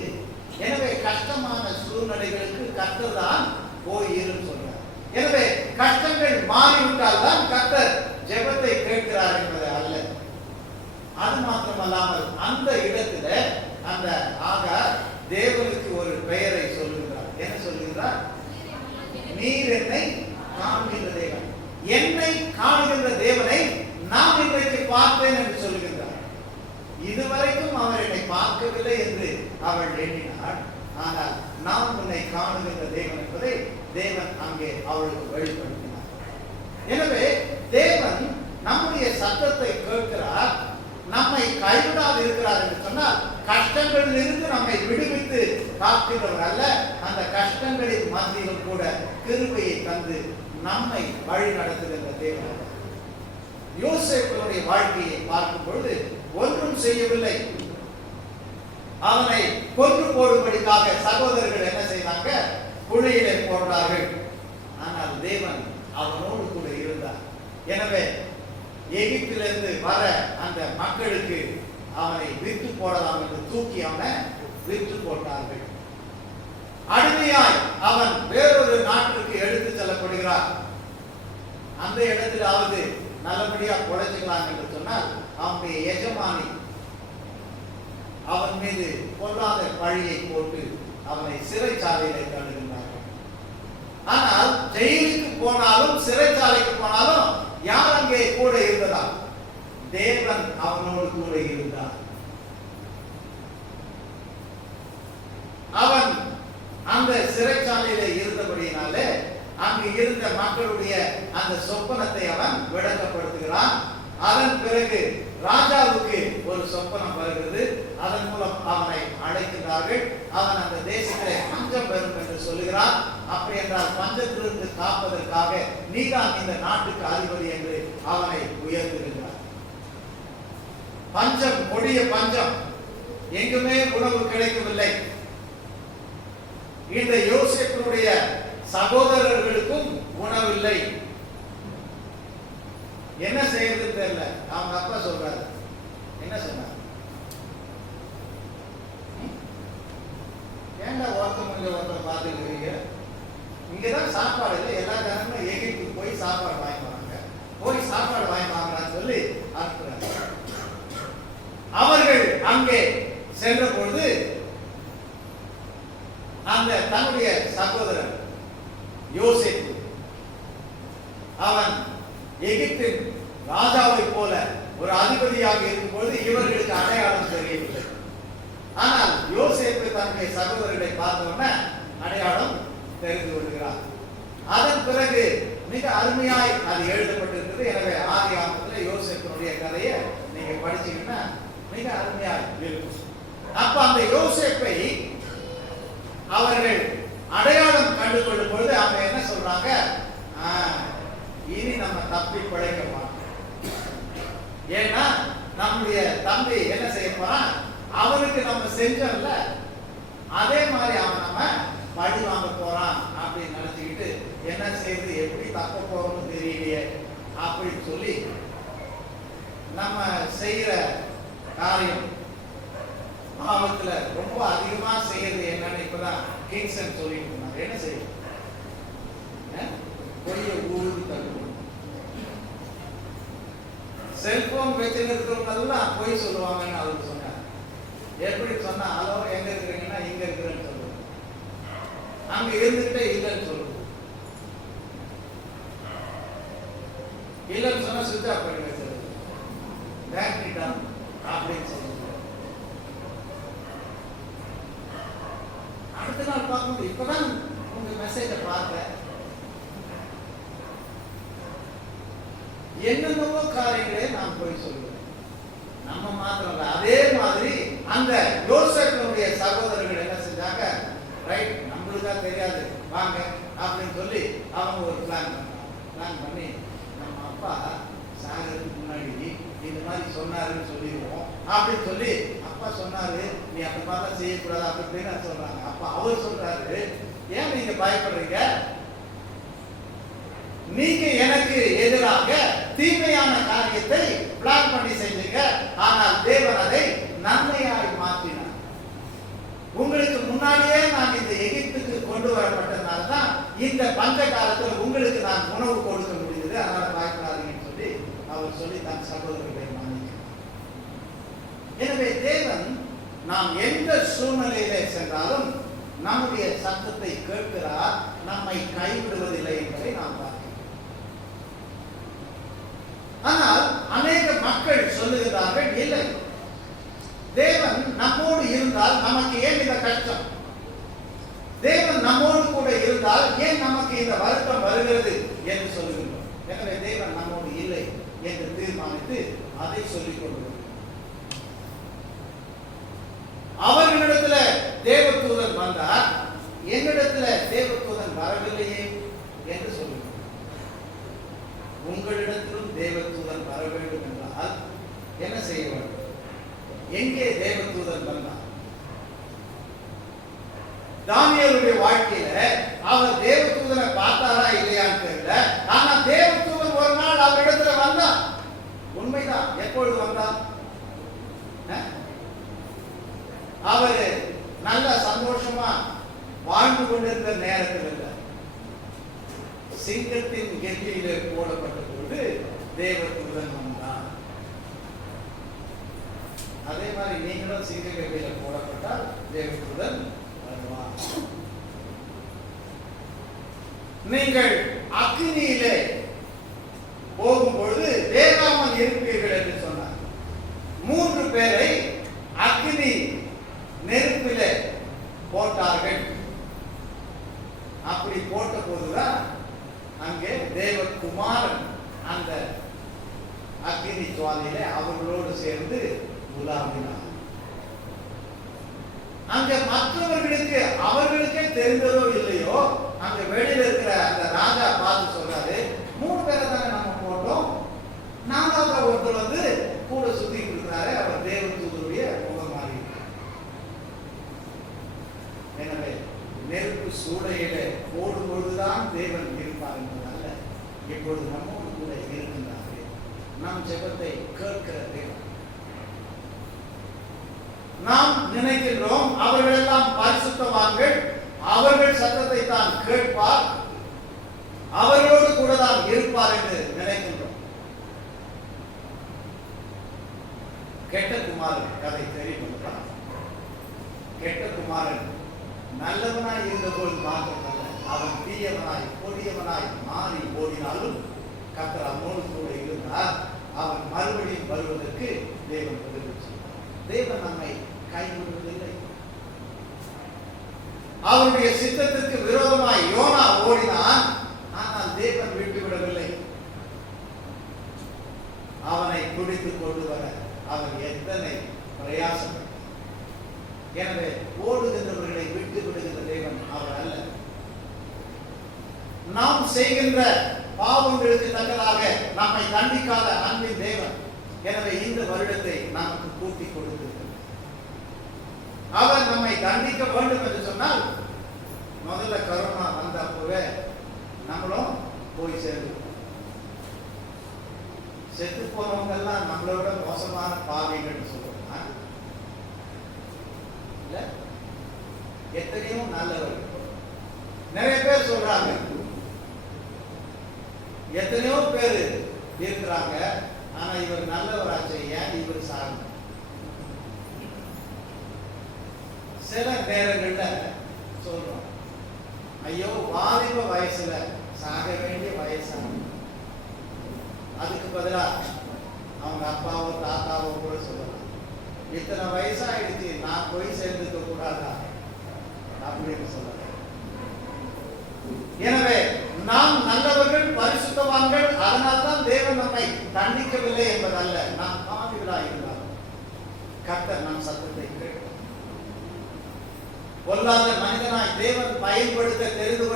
எனவே கஷ்டமான சூழ்நிலைகளுக்கு கர்த்தர் தான் போய் இருன்னு சொல்றார். எனவே கஷ்டங்கள் மாறிவிட்டால் தான் கர்த்தர் ஜெபத்தை கேட்கிறார் என்பது அல்ல. அது மாத்திரமல்லாமல் அந்த இடத்துல அந்த ஆகார் தேவனுக்கு ஒரு பெயரை சொல்லுகிறார். என்ன சொல்லுகிறார்? நீர் என்னை காண்கின்ற தேவன், என்னை காண்கின்ற தேவனை நான் இன்றைக்கு பார்த்தேன் என்று சொல்லுகின்றார். இதுவரைக்கும் அவர் என்னை பார்க்கவில்லை என்று அவள் எண்ணினாள். ஆனால் நான் உன்னை காணுகின்ற தேவன் என்பதை தேவன் அங்கே அவளுக்கு வெளிப்படுத்தினார். எனவே தேவன் நம்முடைய சத்தத்தை கேட்கிறார், நம்மை கைவிடாது இருக்கிறார் என்று சொன்னால் கஷ்டங்களில் இருந்து நம்மை விடுவித்து காக்கிறவர் அல்ல, அந்த கஷ்டங்களின் மத்தியிலும் கூட கிருபையை தந்து நம்மை வழி நடத்துகின்ற தேவன். யோசேப்புடைய வாழ்க்கையை பார்க்கும் பொழுது ஒன்றும் செய்யவில்லை. அவனை கொன்று போடும்படிக்காக சகோதரர்கள் என்ன செய்தாங்க? குழியிலே போட்டார்கள். ஆனால் தேவன் அவனோடு கூட இருந்தார். எனவே எகிப்திலிருந்து வர அந்த மக்களுக்கு அவனை விற்று போடலாம் என்று தூக்கி அவனை விற்று போட்டார்கள். அடிமையாய் அவன் வேறொரு நாட்டிற்கு எடுத்து செல்லப்படுகிறார். அந்த இடத்திலாவது நல்லபடியா பொழைச்சுக்கலாம் என்று சொன்னால் அவனுடைய எஜமானி அவன் மீது பொல்லாத பழியை போட்டு அவனை சிறைச்சாலையிலே தள்ளுகின்றார்கள். ஆனால் ஜெயிலுக்கு போனாலும் சிறைச்சாலைக்கு போனாலும் யார் அங்கே கூட இருந்ததா? தேவன் அவனோடு கூட இருந்தார். அவன் அந்த சிறைச்சாலையில இருந்தபடியினாலே அங்கு இருந்த மக்களுடைய அந்த சொப்பனத்தை அவன் விளக்கப்படுத்துகிறான். அதன் பிறகு ராஜாவுக்கு ஒரு சொப்பனம் வருகிறது. அதன் மூலம் அவனை அழைக்கிறார்கள். அவன் அந்த தேசத்திலே பஞ்சம் வரும் என்று சொல்லுகிறான். அப்படி என்றால் பஞ்சத்திலிருந்து காப்பதற்காக நீதான் இந்த நாட்டுக்கு அதிபதி என்று அவனை உயர்த்துகிறார். பஞ்சம், கொடிய பஞ்சம், எங்குமே உணவு கிடைக்கவில்லை. இந்த யோசேப்பினுடைய சகோதரர்களுக்கும் உணவில்லை. என்ன செய்யறது தெரியல. அவங்க அப்பா சொல்றாரு, என்ன சொன்னார்? ஏன்டா ஒருத்தர் பார்த்துக்கிறீங்க, இங்கதான் சாப்பாடு இல்லை, எல்லா ஜனங்களும் எகிப்துக்கு போய் சாப்பாடு வாங்கி வராங்க, போய் சாப்பாடு வாங்கி வாங்கலான்னு சொல்லி அனுப்புறாங்க. அவர்கள் அங்கே சென்ற பொழுது அந்த தன்னுடைய சகோதரன் யோசேப்பு, அவன் எகிப்தின் ராஜாவை போல ஒரு அதிபதியாக இருக்கும்போது இவர்களுக்கு அடையாளம் தெரியவில்லை. ஆனால் யோசேப்பு தன்னுடைய சகோதரர்களை பார்த்தவுடனே அடையாளம் தெரிந்து கொள்கிறார். அதன் பிறகு மிக அருமையாய் அது எழுதப்பட்டிருக்கிறது. எனவே ஆதியாகமத்தில் யோசேப்பினுடைய கதையை நீங்க படிச்சீங்கன்னா மிக அருமையாய் இருக்கும். அப்ப அந்த யோசேப்பை அவர்கள் அடையாளம் கண்டு கொள்ளும் பொழுது அவங்க என்ன சொல்றாங்க, இனி நம்ம தப்பி பிழைக்க மாட்டோம். ஏன்னா நம்முடைய தம்பி என்ன செய்ய போறான், அவனுக்கு நம்ம செஞ்சோம்ல அதே மாதிரி அவன் நம்ம பழி வாங்க போறான் அப்படின்னு நினைச்சுக்கிட்டு என்ன செய்யுது, எப்படி தப்ப போறோம்னு தெரியலையே அப்படின்னு சொல்லி நம்ம செய்யற காரியம் பாவத்துல ரொம்ப அதிகமா செய்யறது என்னன்னு இப்பதான் கிங்ஸ்டன் சொல்லிட்டு இருந்தாங்க. என்ன செய்யும், பொய்ய ஊருக்கு தள்ளுவோம். செல்போன் வச்சிருக்கிறவங்க பொய் சொல்லுவாங்கன்னு அவருக்கு சொன்னார். எப்படி சொன்னா, ஹலோ எங்க இருக்கிறீங்கன்னா இங்க இருக்கிறேன்னு சொல்லுவோம், அங்க இருந்துகிட்டே இல்லைன்னு சொல்லுவோம். இல்லைன்னு சொன்னா சுவிட்ச் ஆஃப் பண்ணி வச்சிருக்கோம், பேட்டரி டவுன் அப்படின்னு சொல்லுவோம். அடுத்த நாள் பார்க்கும்போது இப்பதான் உங்க மெசேஜை பார்த்தேன், என்னென்னவோ காரியங்களே நாம் போய் சொல்லுவோம். நம்ம மாத்திரம் இல்லை, அதே மாதிரி அந்த யோசேப்பினுடைய சகோதரர்கள் என்ன செஞ்சாங்க, ரைட் நம்மளுக்கா தெரியாது வாங்க அப்படின்னு சொல்லி அவங்க ஒரு பிளான் பண்ணி நம்ம அப்பா சாகிறதுக்கு முன்னாடி இந்த மாதிரி சொன்னாருன்னு சொல்லிடுவோம் அப்படின்னு சொல்லி, அப்பா சொன்னாரு நீ அந்த மாதிரிலாம் செய்யக்கூடாது அப்படின்னு சொல்றாங்க. அப்ப அவர் சொல்றாரு, ஏன் நீங்க பயப்படுறீங்க, நீங்க எனக்கு எதிராக தீமையான காரியத்தை பிளான் பண்ணி செஞ்சீங்க, ஆனால் தேவன் அதை நன்மையாய் மாற்றினார். உங்களுக்கு முன்னாடியே நான் இந்த எகிப்துக்கு கொண்டு வரப்பட்டதுனால தான் இந்த பஞ்ச காலத்தில் உங்களுக்கு நான் உணவு கொடுக்க முடியுது, அதனால பயப்படாதீங்கன்னு சொல்லி அவர் சொல்லி தன் சகோதரர்களை மன்னிக்கிறார். எனவே தேவன் நாம் எந்த சூழ்நிலையிலே சென்றாலும் நம்முடைய சத்தத்தை கேட்கிறார், நம்மை கைவிடுவதில்லை என்பதை நாம் பார்க்கிறோம். ஆனால் அநேக மக்கள் சொல்லுகிறார்கள், இல்லை தேவன் நம்மோடு இருந்தால் நமக்கு ஏன் இந்த கஷ்டம், தேவன் நம்மோடு கூட இருந்தால் ஏன் நமக்கு இந்த வருத்தம் வருகிறது என்று சொல்லுகின்றோம். எனவே தேவன் நம்மோடு இல்லை என்று தீர்மானித்து அதை சொல்லிக் கொள்கிறோம். அவர்களிடத்துல தேவதூதன் வந்தார், என்னிடத்துல தேவதூதன் வரவில்லையே என்று சொல்லுகிறோம். உங்களிடத்திலும் தேவதூதன் வர வேண்டும் என்றால் என்ன செய்ய வேண்டும், எங்கே தேவதூதன் வந்தார்? தானியேலுடைய வாழ்க்கையில அவர் தேவதூதனை பார்த்தாரா இல்லையான்னு தெரியல, ஆனா தேவதூதன் ஒரு நாள் அவரிடத்துல வந்தார். உண்மைதான். எப்பொழுது வந்தார்? அவரு நல்ல சந்தோஷமா வாழ்ந்து கொண்டிருந்த நேரத்தில் இல்லை, சிங்கத்தின் கெட்டியிலே போடப்பட்ட பொழுது தேவதூதன் வந்தார். அதே மாதிரி நீங்களும் சிங்க கெட்டியில போடப்பட்டால் தேவதூதன் வருவார். நீங்கள் அக்னியிலே போகும்பொழுது வேகாமல் இருப்பீர்கள் என்று சொன்னார். 3 பேரை அக்னி நெருப்பிலே போட்டார்கள். அப்படி போட்ட போதுதான் அங்கே தேவகுமாரன் அந்த அக்கினி ஜுவாலையில அவர்களோடு சேர்ந்து உலாவினார். அங்க மற்றவர்களுக்கு அவர்களுக்கே தெரிந்ததோ இல்லையோ, அங்க வெளியில இருக்கிற அந்த ராஜா பார்த்து சொல்றாரு, 3 பேரை தானே நம்ம போட்டோம், 4வது ஒருத்தர் வந்து கூட சுத்தி இருக்கிறாரு, அவர் தேவதூதருடைய முகமாறி. எனவே நெருப்பு சூளையில போடும் பொழுதுதான் தேவன் இருப்பார் என்பதல்ல, இப்பொழுது நம்மோடு கூட இருக்கின்றார்கள். நம் ஜெபத்தை கேட்கிற தேவன். நாம் நினைக்கின்றோம் அவர்கள் எல்லாம் பரிசுத்தவான்கள், அவர்கள் சத்தத்தை தான் கேட்பார், அவர்களோடு கூட தான் இருப்பார் என்று நினைக்கின்றோம். கெட்ட குமாரன் கதை தெரியும். கெட்ட குமாரன் நல்லவனாய் இருந்தபோது மாற்றமல்ல, அவன் தீயவனாய் கொடியவனாய் மாறி ஓடினாலும் கர்த்தர் அவனோடு கூட இருந்தார். அவன் மறுபடியும் வருவதற்கு தேவன் உதவி செய்தார். தேவன் நம்மை கைவிடுவதில்லை. அவருடைய சித்தத்திற்கு விரோதமாய் யோனா ஓடினான், ஆனால் தேவன் விட்டுவிடவில்லை. அவனை பிடித்து கொண்டு வர அவன் எத்தனை பிரயாசம். எனவே ஓடுகின்றவர்களை விட்டு விடுகின்ற தேவன் அவர் அல்ல. நாம் செய்கின்ற பாவங்களுக்கு தக்கதாக நம்மை தண்டிக்காத அன்பின் தேவன். எனவே இந்த வருடத்தை நமக்கு கூட்டி கொடுத்து அவர் நம்மை தண்டிக்க வேண்டும் என்று சொன்னால், முதல்ல கரோனா வந்தப்பவே நம்மளும் போய் சேர்ந்து செத்து போனவங்க எல்லாம் நம்மளோட மோசமான பாவிகள் சொல்றோம். எத்தனையோ நல்லவர்கள் நிறைய பேர் சொல்றாங்க, எத்தனையோ பேர் இருக்கிறாங்க, ஆனா இவர் நல்லவராச்சு, ஏன் இவர் சாகணும்? சில நேரங்கள்ல சொல்றோம், ஐயோ வாலிப வயசுல சாக வேண்டிய வயசான, அதுக்கு பதிலா அவங்க அப்பாவோ தாத்தாவோ கூட சொல்லலாம், இத்தனை வயசாயிடுச்சு நான் போய் சேர்ந்துக்க கூடாதா அப்படின்னு சொல்லலாம். எனவே நாம் நல்லவர்கள், பரிசுத்தவான்கள், அதனால்தான் தேவன் நம்மை தண்டிக்கவில்லை என்பதல்ல. நாம் பாவிகளாய் இருந்தால் கர்த்தர் நம் சத்தத்தை கேட்பார். பொல்லாத மனிதனாய் தேவன் பயன்படுத்த தெரிந்து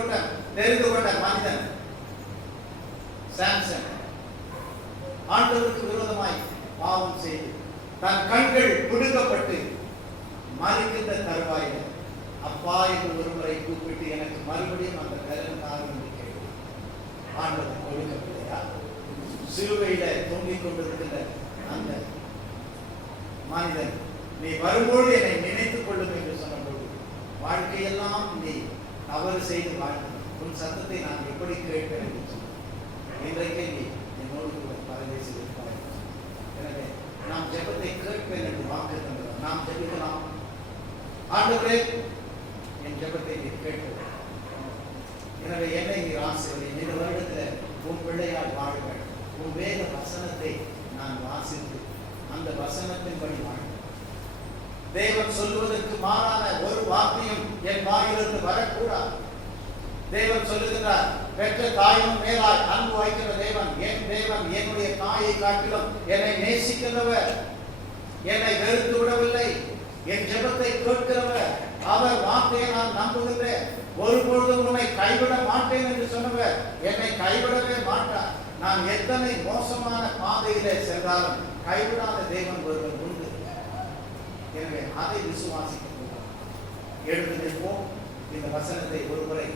கொண்ட மனிதன் சாம்சன் ஆண்டவருக்கு விரோதமாய் பாவம் செய்து தன் கண்கள் பிடுங்கப்பட்டு மறிக்கின்ற தருவாயில் அப்பா என்று ஒருமுறை கூப்பிட்டு எனக்கு மறுபடியும் அந்த கரண் காரணம் கேட்கிறார். ஆண்டவர் கொடுக்கவில்லையா? சிலுவையில தொங்கிக் கொண்டிருக்கின்ற அந்த மனிதன், நீ வரும்போது என்னை நினைத்துக் கொள்ளும் என்று சொன்னபோது, வாழ்க்கையெல்லாம் நீ தவறு செய்து வாழ்ந்த உன் சத்தத்தை நான் எப்படி கேட்பேன் என்று சொன்ன இன்றைக்கே நீ என்னோடு கூட பரதேசி இருப்பாய். எனவே நாம் ஜெபத்தை கேட்பேன் என்று வாக்கு தந்தோம். நாம் ஜெபிக்கலாம், ஆண்டவரே என் ஜெபத்தை நீ கேட்பது, எனவே என்னை நீ ஆசீர்வதி, இந்த வருடத்தில் உன் பிள்ளையால் வாழ வேண்டும். உன் வேத வசனத்தை நான் வாசித்து அந்த வசனத்தின்படி வாழ, தேவன் சொல்லுவதற்கு மாறான ஒரு வார்த்தையும் என் வாயிலிருந்து வரக்கூடாது. தேவன் சொல்லுகிறார், பெற்ற தாயும் மேலாய் அன்பு வைக்கிற தேவன் என் தேவன், என்னுடைய தாயை காட்டிலும் என்னை நேசிக்கிறவர், என்னை வெறுத்து விடவில்லை, என் ஜெபத்தை கேட்கிறவர், அவர் வார்த்தையை நான் நம்புகின்றேன், ஒருபொழுதும் உன்னை கைவிட மாட்டேன் என்று சொன்னவர் என்னை கைவிடவே மாட்டார். நான் எத்தனை மோசமான பாதையிலே சென்றாலும் கைவிடாத தேவன் ஒருவர் உண்டு. எனவே அதை விசுவாசிக்க எழுந்து நிற்போம். இந்த வசனத்தை ஒருமுறை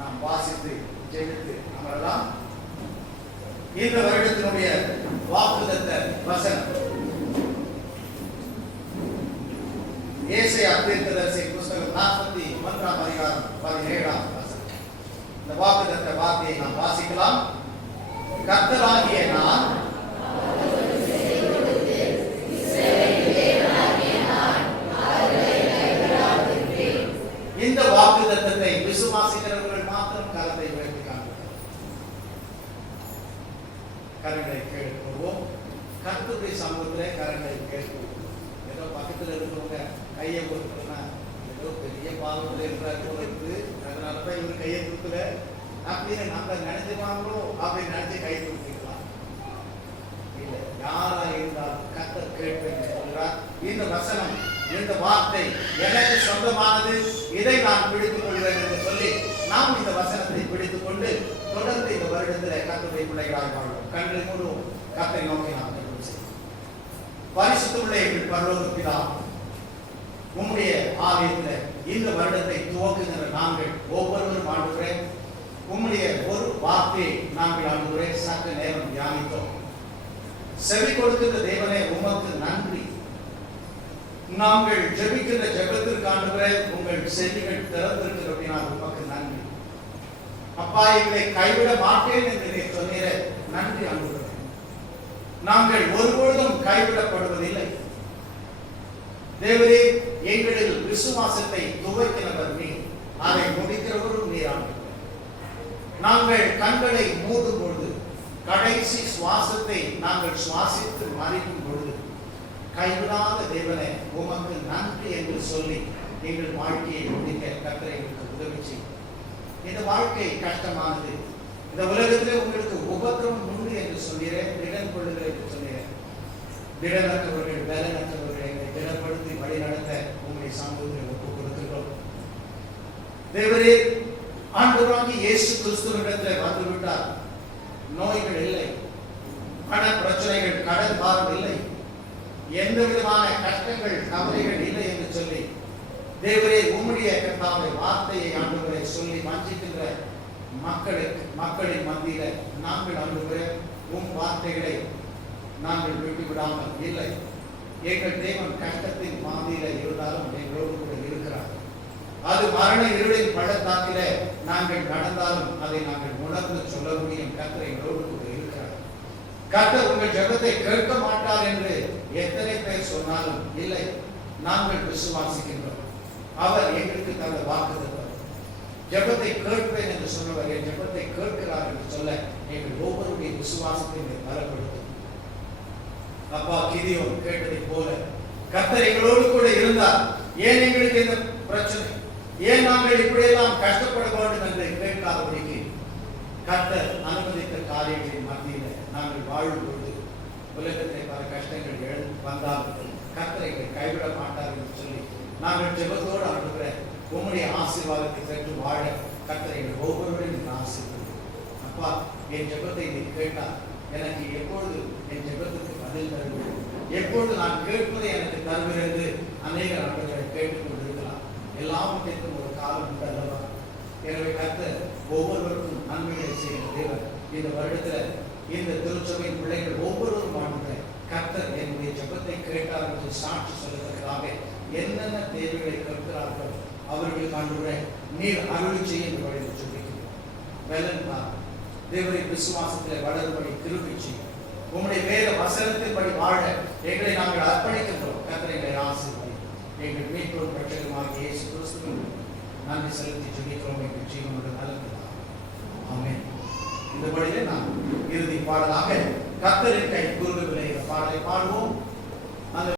நாம் வாசித்து ஜெபித்து அமரலாம். இந்த வருடத்தினுடைய வாக்குத்தத்த வசனம் ஏசாயா தீர்க்கதரிசி புத்தகம் 41ஆம் அதிகாரம் 17ஆம் வசனம். இந்த வாக்குத்தத்த வார்த்தையை நாம் வாசிக்கலாம். கர்த்தராகிய நான் இந்த வாக்குத்தத்தத்தை விசுவாசிக்கிறவர்கள் மாத்திரம் கரத்தை உயர்த்தி காண்பித்தார். கரங்களை கேட்போம். கர்த்தருடைய சமூகத்திலே கரங்களை கேட்போம். ஏதோ பக்கத்தில் இருக்கிறவங்க கையை கொடுத்தோம்னா ஏதோ பெரிய பாவத்தில் இருக்கிறார் போல இருக்குது, அதனாலதான் இவர் கையை கொடுக்கல அப்படின்னு நம்ம நினைச்சுவாங்களோ அப்படின்னு நினைச்சு கை கொடுத்துக்கலாம். வசனம், இந்த வார்த்தை எனக்கு சொந்தமானது, இதை நான் பிடித்துக் கொள்வேன் என்று சொல்லி நாம் இந்த வசனத்தை பிடித்துக் கொண்டு தொடர்ந்து இந்த வருடத்தில் கர்த்தருடைய பிள்ளைகளாய் வாழ்வோம். கண்களை மூடுவோம். கர்த்தரை நோக்கி நாம் ஜெபம் செய்வோம். பரிசுத்தமுள்ள எங்கள் பரலோக பிதாவே, உம்முடைய ஆலயத்தில் இந்த வருடத்தை துவக்குகிற நாங்கள் ஒவ்வொருவரும் ஆண்டவரே உம்முடைய ஒரு வார்த்தையை நாங்கள் ஆண்டவரே சற்று நேரம் தியானித்தோம். செவி கொடுக்கிற தேவனே உமக்கு நன்றி. நாங்கள் ஜெபிக்கிற ஜெபத்திற்கு ஆண்டவரே உங்கள் செவிகள் திறந்திருக்கிறது அப்படின்னா உமக்கு நன்றி. அப்பா, எங்களை கைவிட மாட்டேன் என்று நீ சொன்னீரே, நன்றி ஆண்டவரே. நாங்கள் ஒருபொழுதும் கைவிடப்படுவதில்லை. தேவரே, எங்களில் விசுவாசத்தை துவக்கினவர் நீ, அதை முடிக்கிறவரும் நீர் ஆண்டவரே. நாங்கள் கண்களை மூடும் பொழுது, கடைசி சுவாசத்தை நாங்கள் சுவாசித்து மறிக்கும் பொழுது, கைவிடாத தேவனே உமக்கு நன்றி என்று சொல்லி எங்கள் வாழ்க்கையை முடிக்க கர்த்தர் எங்களுக்கு உதவி செய்யும். இந்த வாழ்க்கை கஷ்டமானது. இந்த உலகத்தில் உங்களுக்கு உபத்திரவம் உண்டு என்று சொல்கிறேன், திடன் கொள்ளுங்கள் என்று சொல்கிறேன். திடனற்றவர்கள் பலனற்றவர்களை எங்களை திடப்படுத்தி வழி நடத்த உங்களுடைய சமூகத்தில் ஒப்புக் கொடுக்கிறோம். தேவரே, ஆண்டவராகிய இயேசு கிறிஸ்துவிடத்தில் வந்துவிட்டார். நோய்கள் இல்லை, பண பிரச்சனைகள், கடன் பாரம் இல்லை, எந்த விதமான கஷ்டங்கள் கவலைகள் இல்லை என்று சொல்லி தேவரே உம்முடைய கர்த்தாவுடைய வார்த்தையை ஆண்டவரை சொல்லி வஞ்சிக்கின்ற மக்களின் மத்தியில நாங்கள் ஆண்டவரே உம் வார்த்தைகளை நாங்கள் விட்டுவிடாமல் இல்லை. எங்கள் தேவன் கஷ்டத்தின் பாதையில இருந்தாலும் எங்களோடு கூட இருக்கிறார். அது மரண இருளின் பள்ளத்தாக்கில நாங்கள் நடந்தாலும் அதை நாங்கள் உணர்ந்து சொல்ல முடியும். கர்த்தர் எங்களோடு கூட இருக்கிறார். கர்த்தர் உங்கள் ஜெபத்தை கேட்க மாட்டார் என்று எத்தனை பேர் சொன்னாலும் இல்லை, நாங்கள் விசுவாசிக்கின்றோம். அவர் எங்களுக்கு தந்த வாக்குத்தத்தம், ஜெபத்தை கேட்பேன் என்று சொன்னவர் என் ஜெபத்தை கேட்கிறார் என்று சொல்ல எங்கள் ஒவ்வொருடைய விசுவாசத்தை பலப்படுத்தும். அப்பா, கிதியோன் கேட்டதை போல கர்த்தர் எங்களோடு கூட இருந்தார். ஏன் எங்களுக்கு இந்த பிரச்சனை, ஏன் நாங்கள் இப்படியெல்லாம் கஷ்டப்பட வேண்டும் என்று கேட்காதபடிக்கு கர்த்தர் அனுமதித்த காரியங்களின் மத்தியில் நாங்கள் வாழும் பொழுது உலகத்தை பல கஷ்டங்கள் வந்தாலும் கர்த்தரை கைவிட மாட்டார் என்று சொல்லி நாங்கள் ஜெபத்தோடு ஆண்டுகிற உம்முடைய ஆசீர்வாதத்தை பெற்று வாழ கர்த்தரை ஒவ்வொருவரையும் ஆசீர்வதிக்கிறோம். அப்பா, என் ஜெபத்தை நீ கேட்டால் எனக்கு எப்பொழுது என் ஜெபத்துக்கு பதில் தருவது, எப்பொழுது நான் கேட்பதை எனக்கு தருகிறது அநேக நபர்களை கேட்டுக்கொண்டிருக்கலாம். எல்லாவற்றிற்கும் ஒரு காலம் உண்டு அல்லவா? எனவே கர்த்தர் ஒவ்வொருவருக்கும் நன்மைகளை செய்கிற தேவன். இந்த வருடத்தில் இந்த திருச்சபையின் பிள்ளைகள் ஒவ்வொருவரும் ஆண்டுகிற கர்த்தர் என்னுடைய ஜெபத்தை கேட்டார் என்று சாட்சி சொல்வதற்காக என்னென்ன தேவைகளை கேட்கிறார்கள் அவர்களுக்கு ஆண்டுகிற நீர் அருளி செய்ய இந்த வழியில் சொல்லிக்கிறோம். வெள்ளன்பார் தேவரை விசுவாசத்தில் வளரும்படி கிருபை செய்யும். உம்முடைய வேத வசனத்தின்படி வாழ எங்களை நாங்கள் அர்ப்பணிக்கின்றோம். கர்த்தர் எங்களை ஆசீர்வதி. எங்கள் மீட்பும் ரட்சகருமாகிய இயேசு கிறிஸ்துவின் நன்றி செலுத்தி ஜெபிக்கிறோம். எங்கள் ஜீவனோடு நலன்களாக ஆமென். இந்த வழியிலே நாம் இறுதி பாடலாக கர்த்தரின் கை குறுக விளைகிற பாடலை பாடுவோம்.